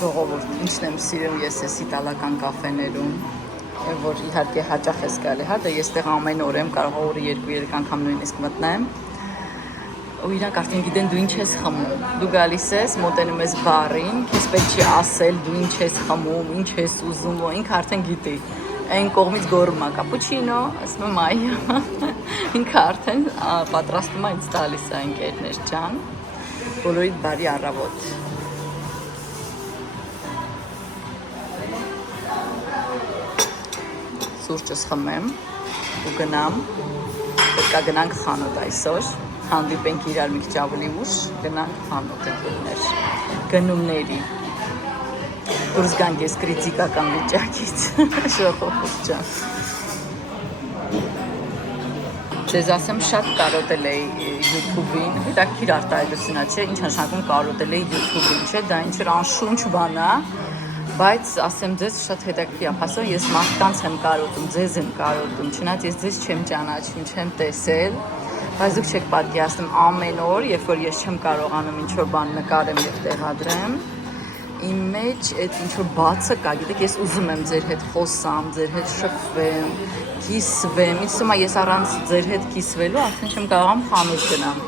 ժողովուրդ, ինչն եմ սիրում ես այս իտալական կաֆեներում, որ իհարկե հաճախ ես գալի, հա, դե ես տեղ ամեն օր եմ կարող օրը 2-3 անգամ նույնիսկ մտնեմ։ Ու իրանք արդեն գիտեն դու ինչ ես խմում։ Դու գալիս ես, մոտենում ես բարին, քեզ պետք չի ասել դու ինչ ես խմում, ինչ ես ուզում, ու ինքը արդեն գիտի։ Այն կողմից գոռում է կապուչինո, ասում եմ այ։ Ինքը արդեն պատրաստում է ինձ տալիս է ընկերներ ջան։ Բոլորիդ բարի առավոտ։ Սուրճս խմեմ ու գնամ, պետք է գնանք խանութ այսօր, հանդիպենք իրար մի քիչ ավելի ուշ, գնանք խանութ ընկերներ, գնումների, դուրս գանք ես կրիտիկական վիճակից, ժողովուրդ ջան։ Ձեզ ասեմ շատ կարոտել էի YouTube-ին, հետաքրքիր արտահայտություն է, չէ, ինչ նշանակում կարոտել էի YouTube-ին, չէ, դա ինչ-որ անշունչ բան է, բայց ասեմ ձեզ շատ հետաքրքիր է, ասում ես մարդկանց եմ կարոտում, ձեզ եմ կարոտում, չնայած ես ձեզ չեմ ճանաչում, չեմ տեսել, բայց դուք չեք պատկերացնում ամեն օր, երբ որ ես չեմ կարողանում ինչ-որ բան նկարեմ եւ տեղադրեմ, իմ մեջ այդ ինչ-որ բացը կա, գիտեք, ես ուզում եմ ձեր հետ խոսամ, ձեր հետ շփվեմ, կիսվեմ, ինձ ես առանց ձեր հետ կիսվելու արդեն չեմ կարողանում խանութ գնամ։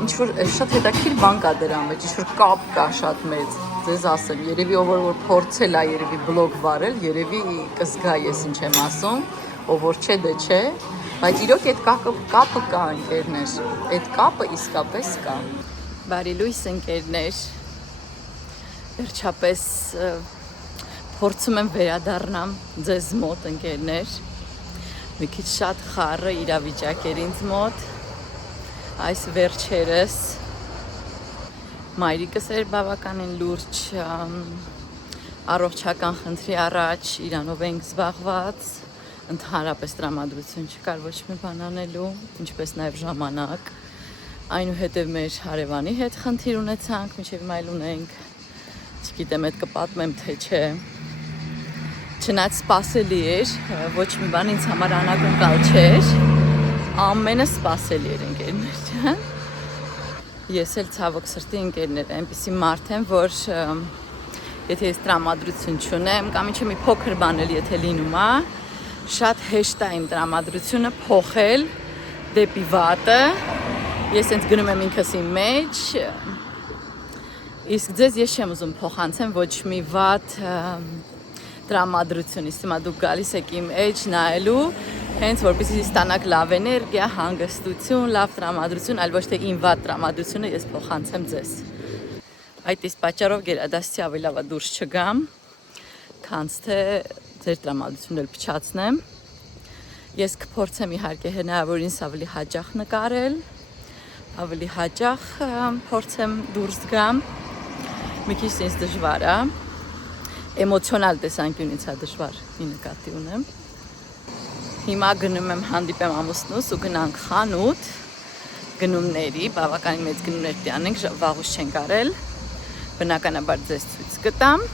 Ինչ-որ շատ հետաքրքիր բան կա դրա մեջ, ինչ-որ կապ կա շատ մեծ, ձեզ ասեմ, երևի ով որ փորձել է երևի բլոգ վարել, երևի կզգա ես ինչ եմ ասում, ով որ չէ, դե չէ, բայց իրոք այդ կապը կա ընկերներ, այդ կապը իսկապես կա։ Բարի լույս ընկերներ, վերջապես փորձում եմ վերադառնամ ձեզ մոտ ընկերներ, մի քիչ շատ խառը իրավիճակ էր ինձ մոտ, այս վերջերս մայրիկս էր բավականին լուրջ առողջական խնդրի առաջ, իրանով ենք զբաղված, ընդհանրապես տրամադրություն չկար ոչ մի բան անելու, ինչպես նաև ժամանակ, այնուհետև մեր հարևանի հետ խնդիր ունեցանք, մինչև այլ ունենք, չգիտեմ այդ կպատմեմ թե չէ, չնայած սպասելի էր, ոչ մի բան ինձ համար անակնկալ չէր, ամենը սպասելի էր ընկերներ ջան։ Ես էլ ցավոք սրտի ընկերներ, այնպիսի մարդ եմ, որ եթե ես տրամադրություն չունեմ, կամ ինչ մի փոքր բան էլ եթե լինում է, շատ հեշտ է իմ տրամադրությունը փոխել դեպի վատը, ես հենց գնում եմ ինքս իմ մեջ, իսկ ձեզ ես չեմ ուզում փոխանցեմ ոչ մի վատ տրամադրություն, իսկ հիմա դուք գալիս եք իմ էջ նայելու, հենց որպեսզի ստանաք լավ էներգիա, հանգստություն, լավ տրամադրություն, այլ ոչ թե իմ վատ տրամադրությունը ես փոխանցեմ ձեզ։ Այդ իսկ պատճառով գերադասի ավելի լավ է դուրս չգամ, քանց թե ձեր տրամադրությունն էլ փչացնեմ։ Ես կփորձեմ իհարկե հնարավորինս ավելի հաճախ նկարել, ավելի հաճախ փորձեմ դուրս գամ, մի քիչ ինձ դժվար է, էմոցիոնալ տեսանկյունից է դժվար մի նկատի ունեմ։ Հիմա գնում եմ հանդիպեմ ամուսնուս ու գնանք խանութ, գնումների, բավականին մեծ գնումներ տյանենք, վաղուց չենք արել, բնականաբար ձեզ ցույց կտամ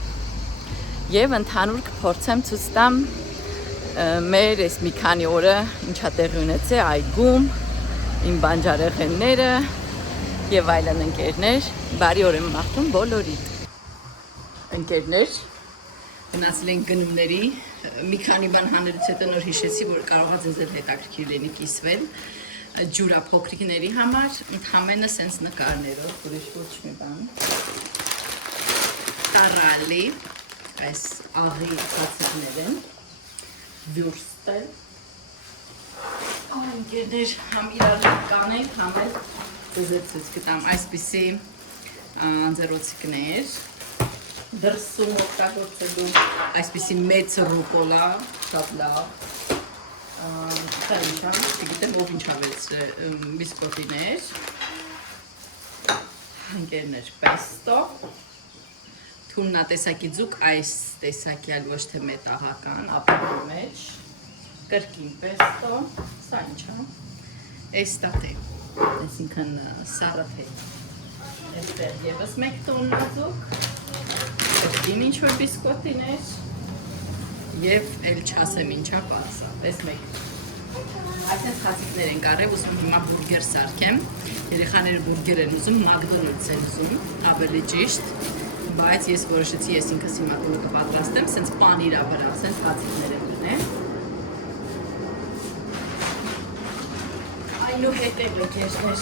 եւ ընդհանուր կփորձեմ ցույց տամ մեր այս մի քանի օրը ինչա տեղի ունեցել այգում, իմ բանջարեղենները եւ այլն ընկերներ, բարի օր եմ մաղթում բոլորիդ։ Ընկերներ, գնացել ենք գնումների, մի քանի բան հանելուց հետո նոր հիշեցի, որ կարող է ձեզ հետաքրքիր լինի կիսվել, ջուրա փոքրիկների համար, ընդհանրապես սենց նկարներով, ուրիշ ոչ մի բան։ Տարալի, այս աղի ծածիկներ են, վյուրստել, ընկերներ, համ իրար կանենք, համ էլ ձեզ ցույց կտամ այսպիսի անձեռոցիկներ, դրսում օգտագործելու այսպիսի մեծ ռուկոլա, շատ լավ, դա ինչա, չգիտեմ ով ինչ ավելցրել, բիսկոտիներ, ընկերներ, պեստո, թուննատեսակի ձուկ, այս տեսակի այլ ոչ թե մետաղական, ապակի մեջ, կրկին պեստո, սա ինչա, էստատե, այսինքն սարաթե, այստեղ ևս մեկ թուննաձուկ, կրկին ինչ-որ բիսկոտիներ և էլ չասեմ ինչա պասա, պես մեկ այսպես խացիկներ ենք արև, ուսում հիմա բուրգեր սարքեմ, երեխաները բուրգեր են ուզում, մակդոնալդս են ուզում, ավելի ճիշտ, բայց ես որոշեցի ես ինքս հիմա տունը կպատրաստեմ, սենց պանիրա վրա, սենց հացիկներ եմ գնեմ։ Այնուհետև եկերներ,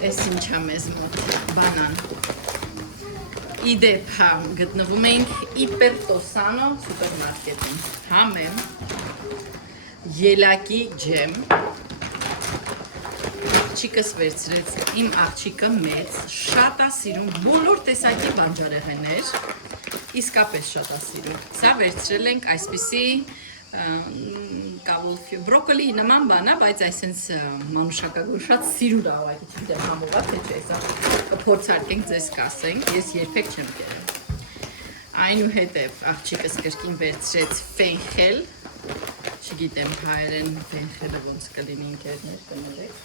ես ինչա մեզ մոտ, բանան։ Իդեպ համ գտնվում էինք Իպերտոսանո սուպերմարկետին, համ եմ ելակի ջեմ, աղջիկս վերցրեց, իմ աղջիկը մեծ, շատ է սիրում, բոլոր տեսակի բանջարեղեններ, իսկապես շատ է սիրում։ Սա վերցրել ենք այսպիսի բրոկոլի նման բան է, բայց այսենց մանուշակագույն շատ սիրուն է, ուղղակի չգիտեմ համովա, թե չէ, սա կփորձարկենք ձեզ կասենք, ես երբեք չեմ կերել։ Այնուհետև աղջիկս կրկին վերցրեց ֆենխել, չգիտեմ հայերեն ֆենխելը ոնց կլինի ինքերներ կներեք։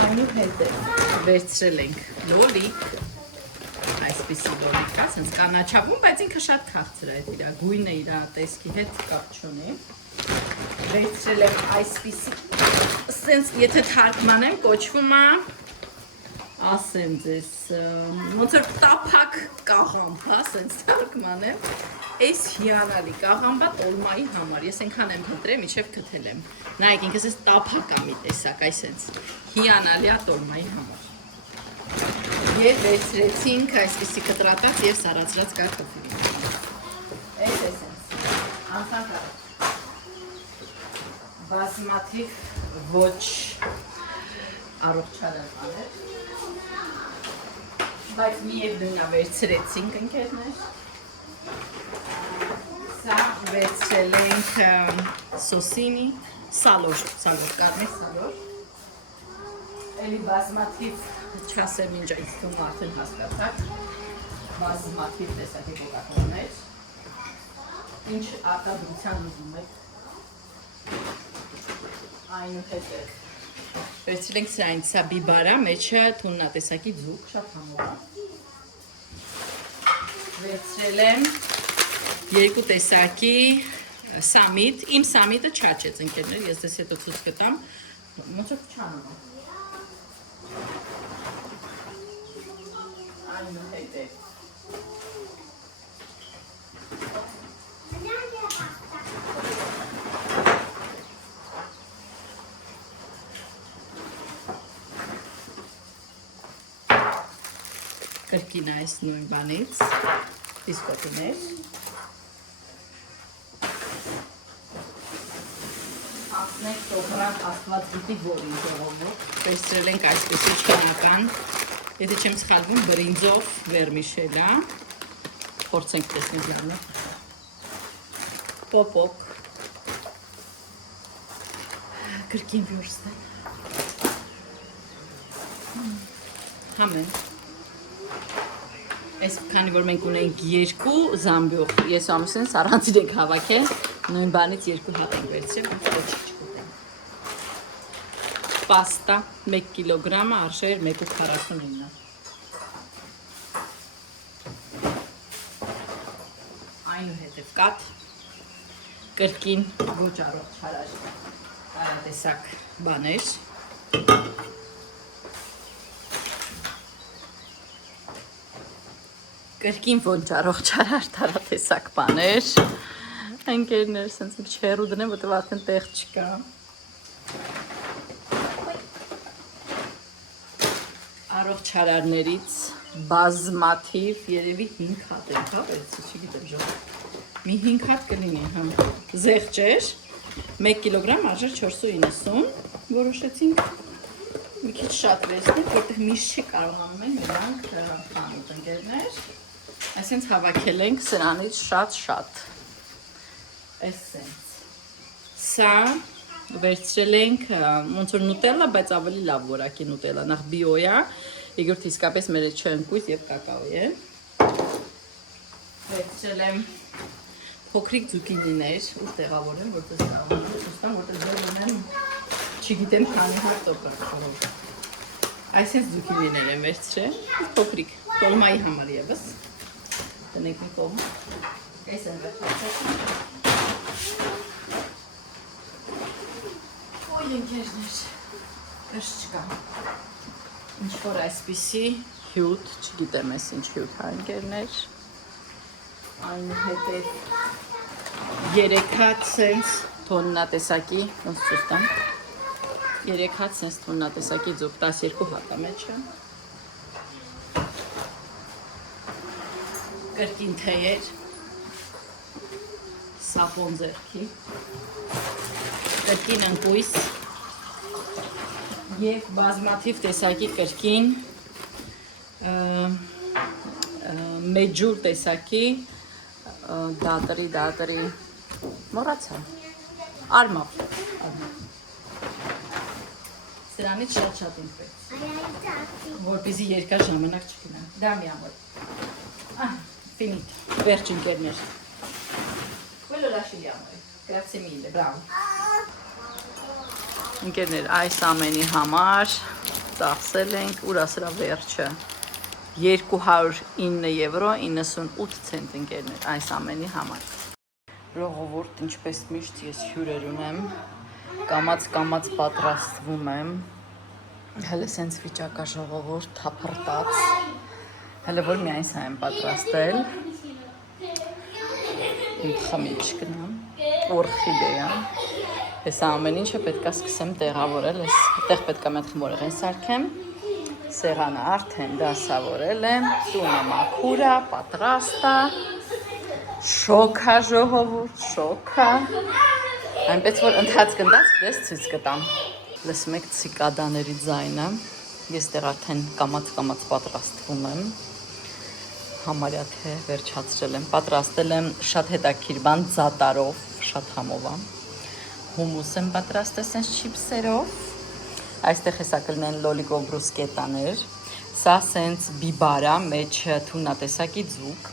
Այնուհետև վերցրել ենք լոլիկ, այսպիսի լոլիկ է, սենց կանաչավուն, բայց ինքը շատ քաղցր է, իր գույնը իր տեսքի հետ կապ չունի։ Վերցրել եմ այսպիսի, սենց եթե թարգմանեմ կոչվում է, ասեմ ձեզ, ոնց որ տափակ կաղամբ, սենց թարգմանեմ, այս հիանալի կաղամբա տոլմայի համար, ես ենքան եմ հտրեմ, իչև կթել եմ, նայեք ինքս ես տափակա մի տեսակ, այսենց հիանալի տոլմայի համար։ Եվ վերցրեցինք այսպիսի կտրատած և սարացրած կարգոֆիլի։ Այս այսենց, անցանք բազմաթիվ ոչ առողջարար, բայց միևնույն է վերցրեցինք ընկերներ։ Սա վերցրել ենք սոսինի, սալոր, կարմիր սալոր։ Էլի բազմաթիվ, չասեմ ինչ այս թվում արդեն հասկացակ, բազմաթիվ տեսակի կոկակորներ, ինչ արտադրության ուզում եք, այնուհետև վերցրել ենք սրանից, սա բիբարա, մեջը թուննա տեսակի ձուկ, շատ համով է։ Վերցրել եմ երկու տեսակի սամիտ, իմ սամիտը չաչեց ընկերներ, ես դες հետո ցույց կտամ, ոնց որ չանում է։ Այնուհետև կրկին այս նույն բանից բիսկոտիներ, ասնենք տոհրան աստված գիտի որին ժողովուրդ, վերցրել ենք այսպեսի չնական, եթե չեմ սխալվում բրինձով վերմիշել է, փորձենք տեսնենք լավն է, պոպոկ, կրկին վյուրստեն, համեն, այս քանի որ մենք ունենք երկու զամբյուղ, ես ու ամուսինս առանցին ենք հավաքել, նույն բանից երկու հատ ենք վերցրել, ոչ չկուտենք։ Պաստա 1 կիլոգրամը արժեր 1.49։ Այնուհետև կաթ, կրկին ոչ առողջարար տարատեսակ բաներ։ Կրկին ոչ առողջարար տարատեսակ բաներ, ընկերներ, սենց մի չհեռու դնեմ, որտև արդեն տեղ չկա։ Առողջարարներից բազմաթիվ, երևի 5 հատ ենք, հա, վերցի, չգիտեմ ժող, մի 5 հատ կլինի, հա, զեղջեր, 1 կիլոգրամ արժեր 4.90, որոշեցինք մի քիչ շատ վերցնենք, որտեղ միշտ չի կարողանում են նրանք խանութ ընկերներ, այսինքն հավաքել ենք սրանից շատ, այսինքն, սա վերցրել ենք ոնց որ նուտելլա, բայց ավելի լավ որակի նուտելլա, նախ բիո է, երկրորդ իսկապես մեր չընկույզ և կակաո է, վերցրել եմ փոքրիկ զուկինիներ, ուր տեղավորեմ, որտեղ ստամ, որտեղ ձեր ունեմ, չգիտեմ քանի հատ տոպրախորով, այսինքն զուկինիներ եմ վերցրել, փոքրիկ, տոլմայի համար ևս, տնենք մի կողմ, այս եմ վերցրել, օй ընկերներ, կրշ չկա, ինչ որ այսպիսի հյութ, չգիտեմ ես ինչ հյութ է ընկերներ։ Այնուհետև երեքած սենց թոննատեսակի, ոնց ցույց տամ։ Երեքած սենց թոննատեսակի ձուկ 12 հատ է մեջը։ Կրկին թեյեր, սապոն ձեռքի, կրկին ընկույս և բազմաթիվ տեսակի կրկին մեջուր տեսակի դատրի, մոռացա, արմավ, սրանից շատ ինքվեց, որպեսզի երկար ժամանակ չգնամ, դա մի ամոր, finit, վերջ ընկերներ, quello lasci gli amori, grazie mille, bravo, ընկերներ, այս ամենի համար ծախսել ենք, ուր ասրա վերջը, 209 եվրո 98 ցենտ ընկերներ այս ամենի համար։ Ժողովուրդ, ինչպես միշտ ես հյուրեր ունեմ, կամաց պատրաստվում եմ, հələ սենց վիճակա ժողովուրդ թափրտած, հələ որ միայն սա եմ պատրաստել, իմ խմիչ կնամ, օրխիդեա, ես ամեն ինչը պետքա սկսեմ տեղավորել, այդտեղ պետքա մեծ խմորեղեն սարքեմ, սեղանը արդեն դասավորել եմ, տունը մաքուր է, պատրաստ է, շոք է ժողովուրդ, շոք է, այնպես որ ընթացք դες ցույց կտամ։ Լսում եք ցիկադաների ձայնը, ես դեռ արդեն կամաց պատրաստվում եմ, համարյա թե վերջացրել եմ, պատրաստել եմ շատ հետաքրքիր բան ձատարով, շատ համով է, հումուս եմ պատրաստել սենց չիպսերով, այստեղ հեսա կլնեն լոլիկով բրուսկետաներ, սա սենց բիբարա, մեջ թունատեսակի ձուկ,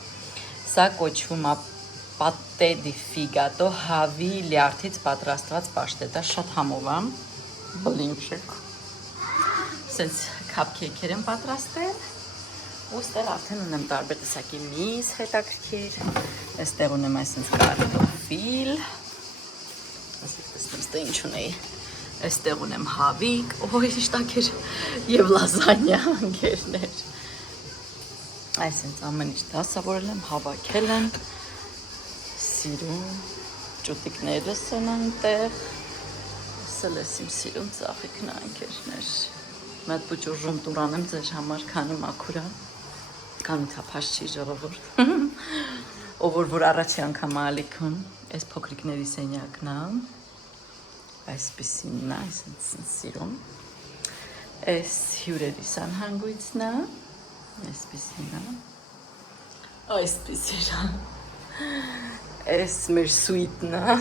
սա կոչվում է պատե դի ֆիգատո, հավի լյարդից պատրաստված պաշտետա, շատ համով է, բլինչիկ, սենց քափքեյքեր եմ պատրաստել, ու ստեղ արդեն ունեմ տարբեր տեսակի միս հետաքրքիր, այստեղ ունեմ այսենց կարտոֆիլ, այստեղ ինչ ունեի, այստեղ ունեմ հավիկ, օй շտակեր և լազանյա ընկերներ, այսենց ամեն ինչ դասավորել եմ, հավաքել եմ, սիրուն, ճուտիկներս են այնտեղ, սել ես իմ սիրուն ծաղիքն ընկերներ, մետ բուչ ուժում տուրան եմ ձեզ համար, քանի մաքուր է, քանի թափաշ չի ժողովուրդ, ով որ առաջի անգամ ալիքում, այս փոքրիկների սենյակն է, այսպիսին է, այսպես սիրում, այս հյուրերի սանհանգույցն է, այսպիսին է, այսպիսին է, այս մեր սույթն է,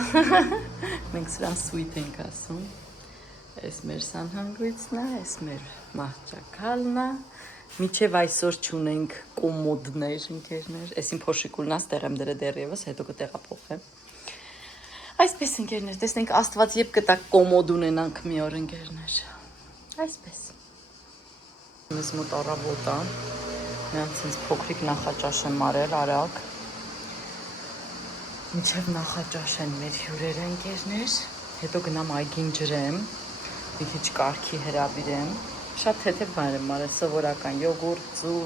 մենք սրան սույթ ենք ասում, այս մեր սանհանգույցն է, այս մեր մահճակալն է, միջև այսօր չունենք կոմոդներ ընկերներ, այս իմ փոշիկուլն է, ստեղ եմ դրել դեռևս, հետո կտեղափոխեմ, այսպես ընկերներ, տեսնենք աստված եբ կտա կոմոդ ունենանք մի օր ընկերներ, այսպես։ Մեզ մոտ առավոտ է, նրանց ինձ փոքրիկ նախաճաշ եմ արել, արագ, մինչև նախաճաշ են մեր հյուրերը ընկերներ, հետո գնամ այգին ջրեմ, մի քիչ կարգի հրավիրեմ, շատ թեթև բաներ եմ արել, սովորական յոգուրտ, ձու,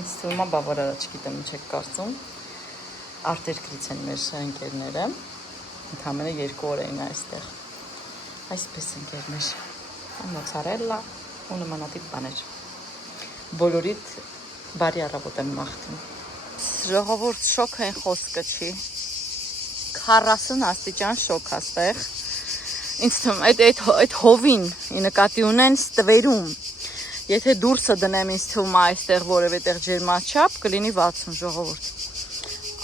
ինձ թվում է բավարար է, չգիտեմ ինչ եք կարծում, արտերկրից են մեր ընկերները, ընդամենը 2 օր էին այստեղ, այսպես ընկերներ, մոցարելլա ու նմանատիպ բաներ, բոլորիդ բարի առավոտ եմ մաղթում, ժողովուրդ շոք են խոսքը չի, 40 աստիճան շոք աստեղ, ինձ թվում այդ հովին նկատի ունեն ստվերում, եթե դուրսը դնեմ ինձ թվում այստեղ որևէ տեղ ջերմաչափ կլինի 60 ժողովուրդ,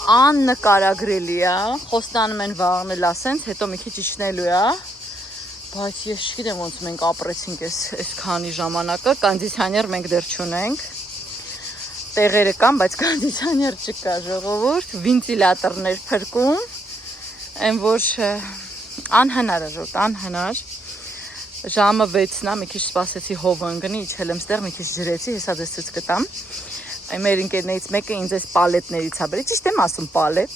աննկարագրելի է, խոստանում են վաղնել ասենց, հետո մի քիչ իջնելու է, բայց ես չգիտեմ ոնց մենք ապրեցինք այս քանի ժամանակը, կոնդիցիոներ մենք դեռ չունենք, տեղերը կան, բայց կոնդիցիոներ չկա ժողովուրդ, վենտիլատորներ փրկում, այն որ անհնար է ժողովուրդ, անհնար, ժամը 6-ն է, մի քիչ սպասեցի հովը ընկնի, իջել եմ ստեղ, մի քիչ ջրեցի, հեսա ձեզ ցույց կտամ, մեր ընկերներից մեկը ինձ այս պալետներից է բերել, ճիշտ եմ ասում պալետ,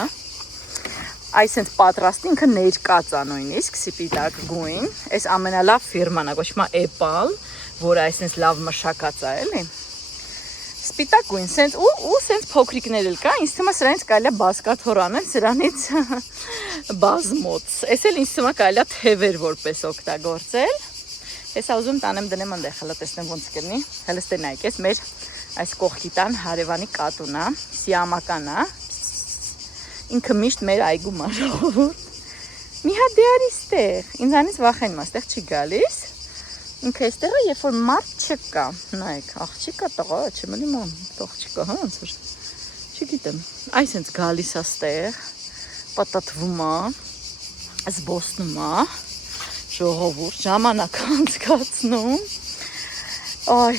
հա, այսենց պատրաստ ինքը ներկած է նույնիսկ, սպիտակ գույն, այս ամենալավ ֆիրման է, կոչվում է Apple, որ այսպես լավ մշակած է, էլի։ Սպիտակ գույն, սենց ու սենց փոքրիկներ էլ կա, ինձ թվում է սրանից կարելի է բազկաթոռ անել, սրանից բազմոց։ Էս էլ ինձ թվում է կարելի է թևեր որպես օգտագործել։ Ես ուզում տանեմ դնեմ այնտեղ, հələ տեսնեմ ոնց կլինի։ Հələ ստե նայեք, էս մեր այս կողքի տան հարևանի կատուն է, սիամական է։ Ինքը միշտ մեր այգում է ժողովուրդ։ Մի հատ դե արի ստեղ, ինձանից վախենում է, ստեղ չի գալիս։ Ինքը այստեղ է, երբ որ մարդ չկա, նայեք, աղջիկա տղա, չեմ իմանում, աղջիկա, հա, ոնց որ, չգիտեմ, այս հենց գալիս է ստեղ, պատատվում է, զբոսնում է, ժողովուրդ, ժամանակ անցկացնում, այ,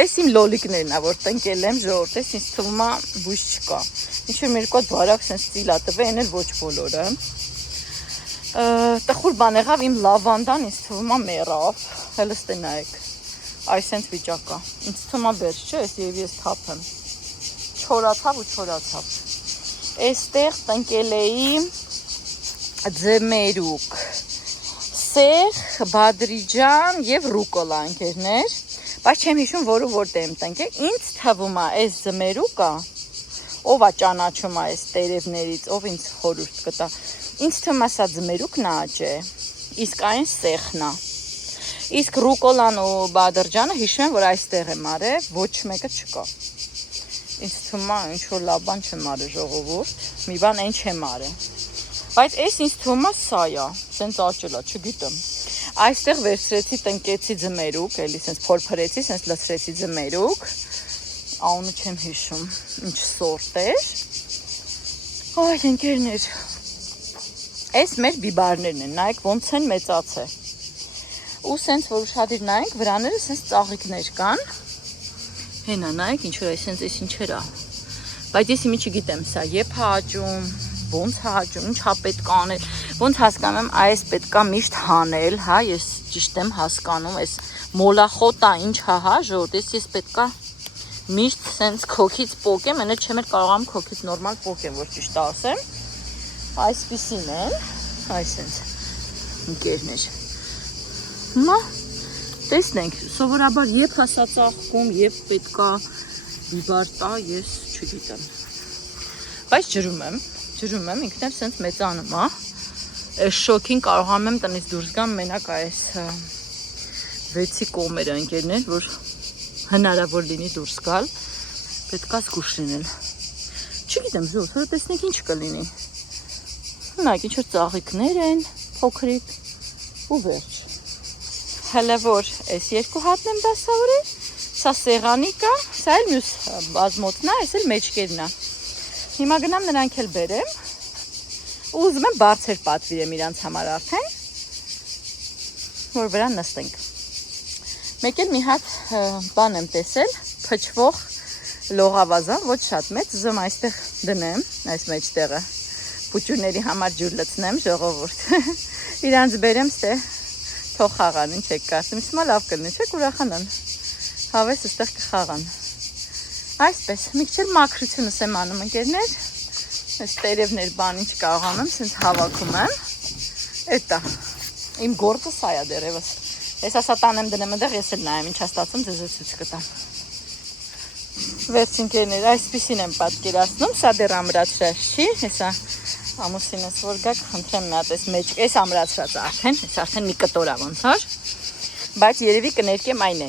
այս իմ լոլիկներն է, որ տնկել եմ, ժողովուրդ, այս ինձ թվում է բույս չկա, ինչ-որ մեր կոտ բարակ սենց ծիլ ատվե, են էլ ոչ բոլորը, տխուր բան եղավ, իմ լավանդան ինձ թվում է մեռավ, հələ ստե նայեք, այս հենց վիճակա, ինձ թվում է բերջ չէ, ես և ես թափեմ, չորացավ ու չորացավ, այստեղ տնկել էի ձմերուկ, սեղ, բադրիջան և ռուկոլա ընկերներ, բայց չեմ հիշում որը որտեղ եմ տնկել, ինձ թվում է այս ձմերուկը, ով է ճանաչում է այս տերևներից, ով ինձ խորհուրդ կտա, ինձ թվում է սա ձմերուկն է աճե, իսկ այն սեղն է, իսկ ռուկոլան ու բադրիջանը հիշում եմ, որ այստեղ եմ արել, ոչ մեկը չկա, ինձ թվում է ինչ-որ լավ բան չեմ արել ժողովուրդ, մի բան այն չեմ արել, բայց այս ինձ թվում է սա է, սենց աճել է, չգիտեմ, այստեղ վերցրեցի տնկեցի ձմերուկ, էլի սենց փորփրեցի, սենց լցրեցի ձմերուկ, անունը չեմ հիշում, ինչ սորտ էր, այ ընկերներ, այս մեր բիբարներն են, նայեք ոնց են մեծացել, ու սենց որ ուշադիր նայենք, վրաները սենց ծաղիկներ կան, հենա նայեք ինչ որ այս ինչեր է, բայց ես իմի չգիտեմ սա, եբ հաճում, ոնց հաճում, ինչ հա պետք անել, ոնց հասկանում եմ, այս պետք է միշտ հանել, հա, ես ճիշտ եմ հասկանում, այս մոլախոտա ինչ հա, ժողովուրդ, ես պետք է միշտ սենց քոքից պոկեմ, այնը չեմ էլ կարողամ քոքից նորմալ պոկեմ, որ ճիշտ ասեմ, այսպիսին են, այս սենց ընկերներ, հիմա տեսնենք, սովորաբար եբ հասա ծաղկում, եբ պետք է բիբար տա, ես չգիտեմ, բայց ջրում եմ, ինքն էլ սենց մեծանում է, այս շոքին կարողանում եմ տնից դուրս գամ մենակ այս 6-ի կողմերը ընկերներ, որ հնարավոր լինի դուրս գալ, պետք է զգուշ լինել, չգիտեմ ժողովուրդ, հորը տեսնենք ինչ կլինի, նայեք ինչ որ ծաղիկներ են, փոքրիկ ու վերջ, հələ որ այս երկու հատն եմ դասավորել, սա սեղանի կա, սա էլ մյուս բազմոցն է, այս էլ մեջկերն է, հիմա գնամ նրանք էլ բերեմ, ու ուզում եմ բարձր պատվիրեմ իրանց համար արդեն, որ վրա նստենք, մեկ էլ մի հատ բան եմ տեսել, փչվող լողավազան, ոչ շատ մեծ, ուզում այստեղ դնեմ, այս մեջտեղը, պուճուրների համար ջուր լցնեմ, ժողովուրդ, իրանց բերեմ ստե թող խաղան, ինչ եք կարծում, իսմա լավ կլինի, չեք ուրախանան, հավես ստեղ կխաղան, այսպես, մի քիչ մաքրությունս եմ անում ընկերներ, այս տերևներ բան ինչ կարողանում, սենց հավաքում եմ, էտա, իմ գործը սա է դերևս, ես ասա տանեմ դնեմ ընդեղ, ես էլ նայեմ, ինչ աստացում ձեզ ցույց կտամ, վերջ ընկերներ, այսպիսին եմ պատկերացնում, սա դեռ ամրացրած չի, հեսա ամուսինս որ գաք, խնդրեմ մի հատ այս ամրացրած արդեն, այս արդեն մի կտոր է ոնց որ, բայց երևի կներկեմ այն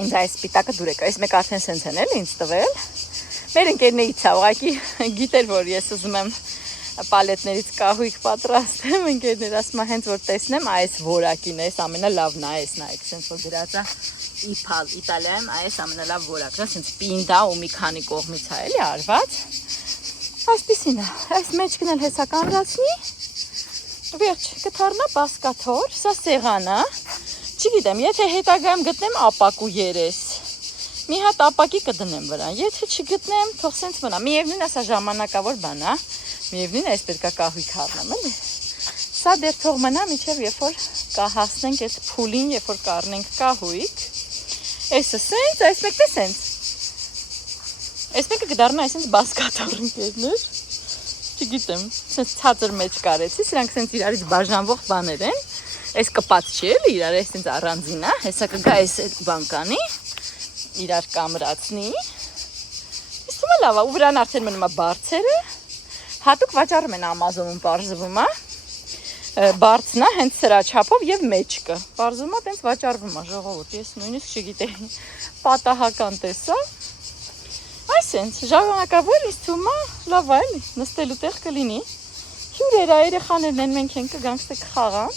ինձ այս սպիտակը դուր եկա, այս մեկ արդեն սենց են էլ ինձ տվել, մեր ընկերներից է, ուղղակի գիտեր, որ ես ուզում եմ պալետներից կահույք պատրաստեմ, ընկերներ ասում հենց որ տեսնեմ այս որակին, այս ամենալավն է, այս նայեք, սենց որ գրած է իպալ, իտալիայում այս ամենալավ որակն է, սենց պինդա ու մի քանի կողմից է էլի արված, այսպիսին է, այս մեջքն էլ հեսա կանրացնի, վերջ, կթարնա բասկաթոր, սա սեղանը, չգիտեմ, եթե հետագայում գտնեմ ապակու երես, մի հատ ապակի կդնեմ վրան, եթե չգտնեմ, թող սենց մնա, միևնույն ասա ժամանակավոր բան է, միևնույն այս պետք է կահույք առնեմ, էլի, սա դեռ թող մնա, միջև երբ որ կհասնենք այս փուլին, երբ որ կառնենք կահույք, այսը սենց, այս մեկն է սենց, այս մեկը կդառնա այսինչ բասկաթոր ընկերներ, չգիտեմ, սենց ցածր մեջ կարեցի, սրանք սենց իրարից բաժանվող բաներ են, Այս կպած չի էլի իրար, այս ինձ առանձին է, հեսա կգա այս այդ բանկանի, իրար կամրացնի, իսկ թվում է լավ է, ու վրան արդեն մնում է բարձերը, հատուկ վաճառում են Ամազոնում պարզվում է, բարձն է, հենց սրա չափով և մեջկը, պարզվում է, տենց վաճառվում է, ժողովուրդ, ես նույնիսկ չգիտեի, պատահական տեսա, այսենց, ժամանակավոր ինձ թվում է, լավ է էլի, նստելու տեղ կլինի, հյուրեր երեխաներն են, մենք ենք կգանք ստե կխաղան,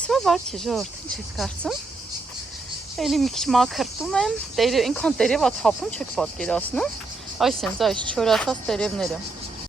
իսկ մա վար չի ժողովուրդ, ինչ եք կարծում, էլի մի քիչ մաքրտում եմ, ինքան տերև ա թափում չեք պատկերացնում, այսենց, այս չորացած տերևները